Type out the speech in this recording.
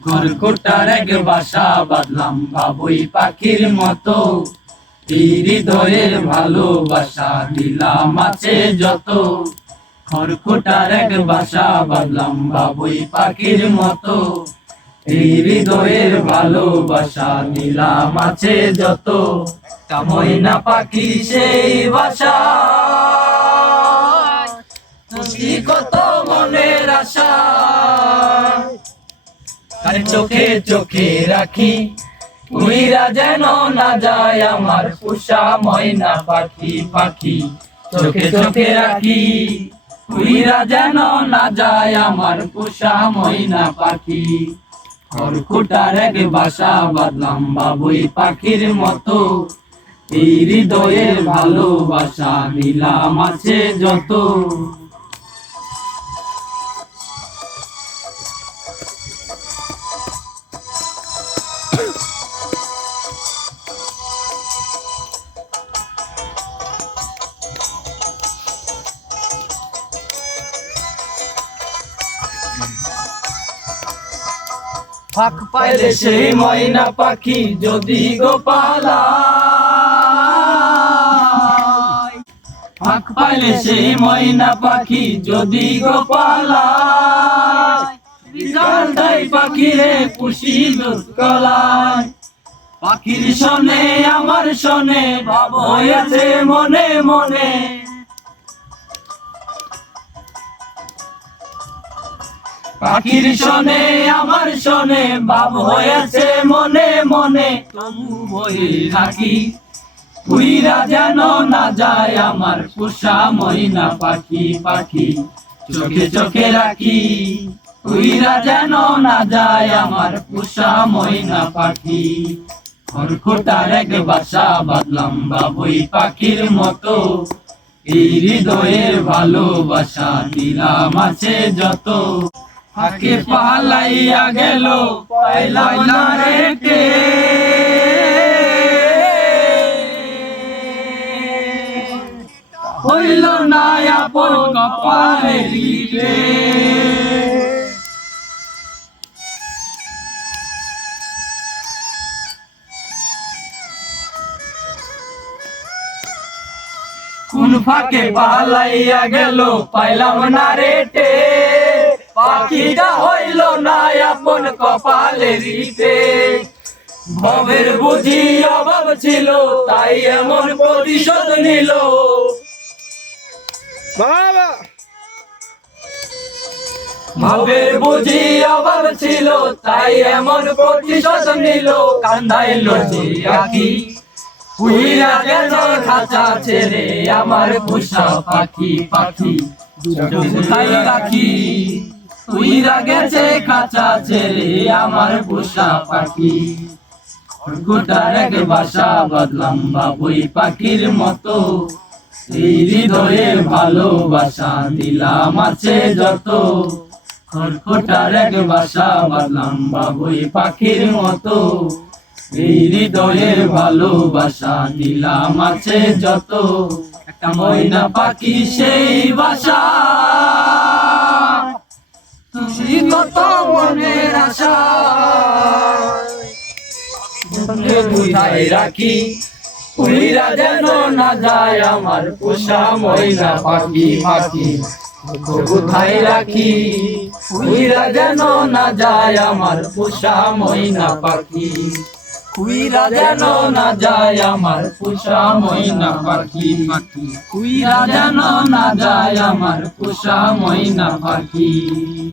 খড়কুটার এক বাসা বাঁধলাম বাবুই পাখির মতো, এই হৃদয়ের ভালোবাসা দিলাম আছে যত। খড়কুটার এক বাসা বাঁধলাম বাবুই পাখির মতো, এই হৃদয়ের ভালোবাসা দিলাম আছে যত। ময়না পাখি সেই বাসা, কত মনের আশা, চোখে চোখে রাখি, উইরা যেন না যায় আমার পোষা ময়না পাখি। পাখি চোখে চোখে রাখি, উইরা যেন না যায় আমার পোষা ময়না পাখি। খড়কুটার এক বাসা বাঁধলাম বাবুই পাখির মতো, এই হৃদয়ের ভালোবাসা দিলাম আছে যত। ফাঁক পাইলে সেই ময়না পাখি যদি গোপালায়, ফাঁক পাইলে সেই ময়না পাখি যদি গোপালায়, বিকাল দেয় পাখিরে পুষি দুধ কলায়। পাখির শোনে আমার শোনে ভাব হয়েছে মনে মনে, পাখির শোনে আমার শোনে ভাব হয়েছে মনে মনে। তবু বই রাখি, উইরা যেন না যায় আমার পোষা ময়না পাখি। পাখি চোখে চোখে রাখি, উইরা যেন না যায় আমার পোষা ময়না পাখি। খড়কুটার এক বাসা বাঁধলাম বাবুই পাখির মতো, এই হৃদয়ের ভালোবাসা দিলাম আছে যত। ফাঁকে পালাইয়া গেল পাইলাম না রে কে, হইল না আপন কপালে লিখে। কোন ফাঁকে পালাইয়া গেল পাইলাম না রে টে, পাখিটা হইল না আপন কপালে লিখে। ভবের বুঝি অভাব ছিল তাই এমন প্রতিশোধ নিল, ভবের বুঝি অভাব ছিল তাই এমন প্রতিশোধ নিল। কান্দাইল যে আখি, উইরা যেন খাঁচা ছেড়ে আমার পোষা পাখি। পাখি কোথায় রাখি, উইরা গেছে খাঁচা ছেড়ে আমার পোষা পাখি। খড়কুটার এক বাসা বাঁধলাম বাবুই পাখির মতো, এই হৃদয়ের ভালোবাসা দিলাম আছে যত। খড়কুটার এক বাসা বাঁধলাম বাবুই পাখির মতো, এই হৃদয়ের ভালোবাসা দিলাম আছে যত। একটা ময়না পাখি সেই বাসা, তুমি কত মনের আশা, কোথায় রাখি, উইরা যেন না যায় আমার পোষা ময়না পাখি। পাখি কোথায় রাখি, উইরা যেন না যায় আমার পোষা ময়না পাখি। উইরা যেন না যায় আমার পোষা ময়না পাখি। পাখি উইরা যেন না যায় আমার পোষা ময়না পাখি।